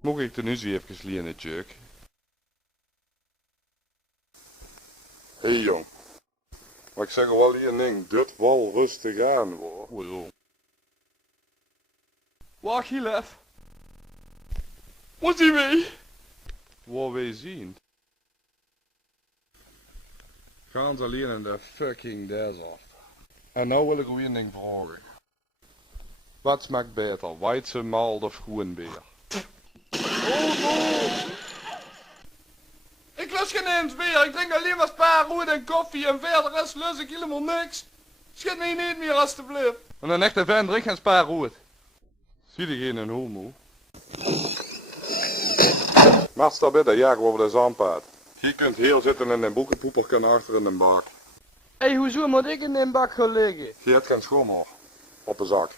Mocht ik de Uzi even lenen, Chuck? Hé jong. Maar ik zeg wel hier een ding, dit wel rustig aan hoor. Oh joh. Wacht hier even. Wat zie mee? Wat wij zien. Gaan ze alleen in de fucking desert. En nou wil ik weer een ding vragen. Wat smaakt beter, weizenmalt of groenbeer? Oh no! Ik lust geen eens meer, ik drink alleen maar spaarrood en koffie en verder is lust ik helemaal niks. Schiet me niet meer alstublieft. En een echte fan drinkt geen spaarrood. Zie je geen homo? Maar sta bij, jagen we over de zandpad. Je kunt hier zitten en een boekenpoeper kan achter in de bak. Hé, hoezo moet ik in een bak gaan liggen? Je hebt geen schommel. Op een zak.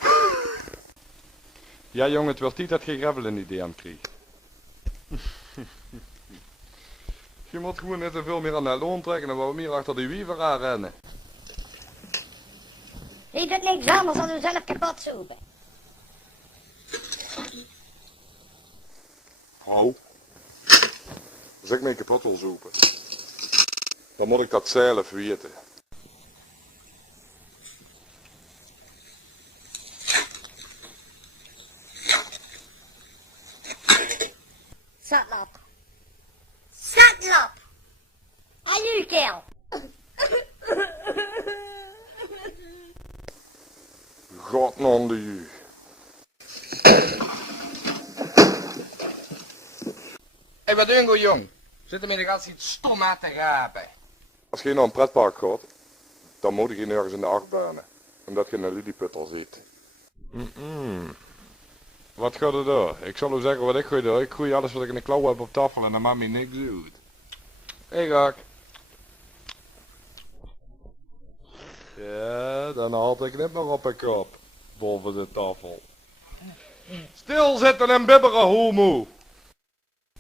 Ja jongen, het wordt niet dat je gravel in die DM krijgt. Je moet gewoon net te veel meer aan de loon trekken en wat meer achter die wiever aan rennen. Je doet niks anders dan jezelf kapot zoeken. Hou. Als ik me kapot wil zoeken, dan moet ik dat zelf weten. Zatlap. Zatlap. En nu, kerel. God non de ju. Hé, wat doen we, jong? Zitten met de gans iets stom aan te gapen. Als je naar een pretpark gaat, dan moet je nergens in de achtbanen. Omdat je een lilliputter ziet. Wat gaat er door? Ik zal u zeggen wat ik gooi door. Ik gooi alles wat ik in de klauw heb op tafel en dan maakt me niks uit. Ik ook. Ja, dan had ik net maar op een kop. Boven de tafel. Stilzitten en bibberen, homo!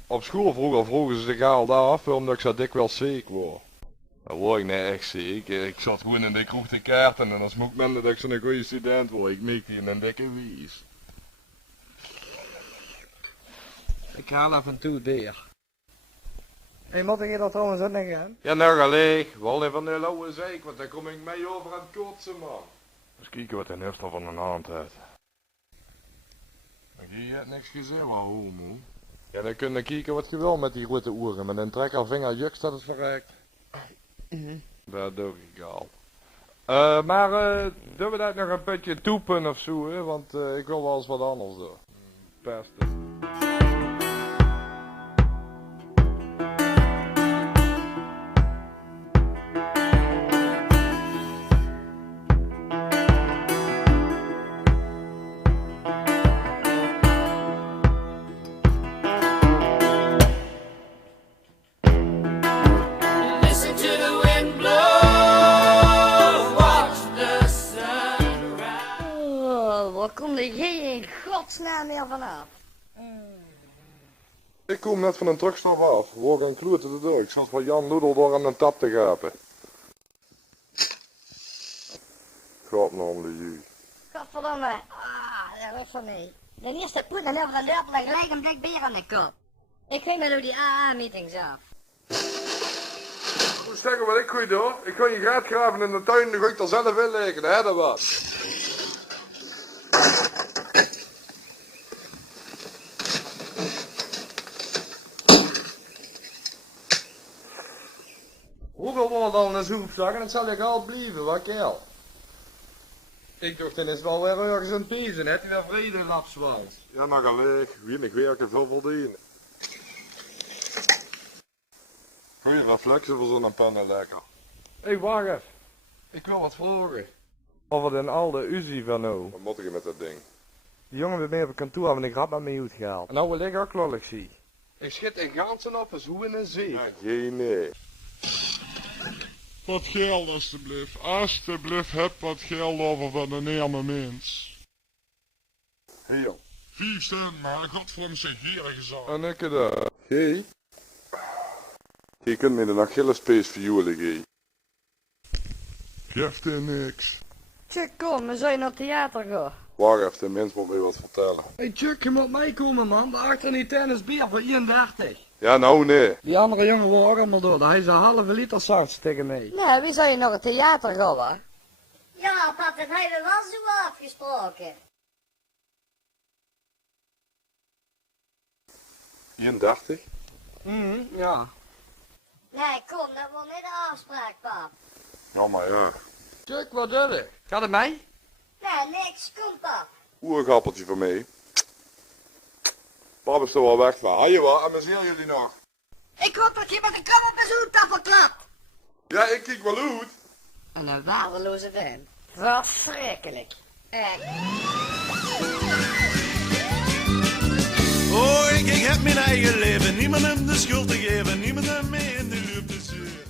Op school vroeger vroegen ze zich al af omdat ik zo dikwijls ziek word. Dan word ik niet echt ziek. Ik zat gewoon in de kroeg te kaarten en dan smoek men dat ik zo'n goede student word. Ik meek die in een dikke wies. Ik haal af en toe weer. Hé, moet ik dat trouwens ook nog gaan? Ja, nou ga leeg. Wel even de lauwe zeik, want dan kom ik mee over aan het kotsen, man. Eens kijken wat de heftel van een hand heeft. Je hebt niks gezien, maar homo. Ja, dan kun je kijken wat je wil met die rotte oren. Met een trekkervinger juk staat het verrekt. Dat doe ik al. Maar doen we dat nog een beetje toepen of zo, hè? Want ik wil wel eens wat anders doen. Pesten. Listen to the wind blow, watch the sun rise. Oh, waar kom jij in godsnaam meer vanaf? Ik kom net van een truckstop af. We gaan kloeten de deur. Ik zat van Jan Noedel door aan een tap te gapen. God non de ju. Godverdomme. Dat was van mij. De eerste poet en over een dorpel en gelijk een blik bier aan de kop. Ik weet maar hoe die AA-meetings af. Moet zeggen wat ik gooi door. Ik ga je graad graven in de tuin en dan ga ik er zelf in liggen. Hè, dat wat. Hoeveel wordt al een zoepzak en het zal je al blijven, wat kerel? Ik dacht, dan is wel weer ergens een piezen, hè? Die weer vrede lapswans. Ja, nou ga leeg. Weinig werken, veel verdienen. Goeie reflexen voor zo'n pannen lekker. Hé, wacht even. Ik wil wat vragen. Over den oude Uzi van nou. Wat moet ik met dat ding? Die jongen bij mij op kantoor en ik had met mij uitgehaald. En nou wil ik ook lollig zie. Ik schiet in ganzen op een zoe in een zee. Geen nee. Wat geld alstublieft. Alstublieft heb wat geld over van een arme mens. Hier. 4 cent maar, godverdomme zijn gierige zak. En ik daar. Gij? Je kunt me de Achillespees verjoelen, gij. Geeft er niks. Tje, kom, we zijn naar het theater gaan. Waar heeft de mens moet me wat vertellen? Hey Chuck, je moet meekomen man. Achter in die tennisbeer voor 31. Ja, nou nee. Die andere jongen wil ook allemaal door. Hij is een halve liter sarts tegen mij. Nou, wie zou je nog het theater gaan? Ja, pap, dat hebben we wel zo afgesproken. 31? Ja. Nee, kom, dat was niet de afspraak, pap. Ja, maar ja. Chuck, wat doe je? Gaat het mee? Nee, niks, kom, pap. Oergappeltje van mij. Pap is er wel weg van. Had je wat? Amuseer jullie nog? Ik hoop dat je met de kop op de zoetafel klapt. Ja, ik kijk wel uit. En een waardeloze vent. Verschrikkelijk. Echt. Oh, ik heb mijn eigen leven, niemand hem de schuld te geven, niemand hem mee in de lucht te sturen.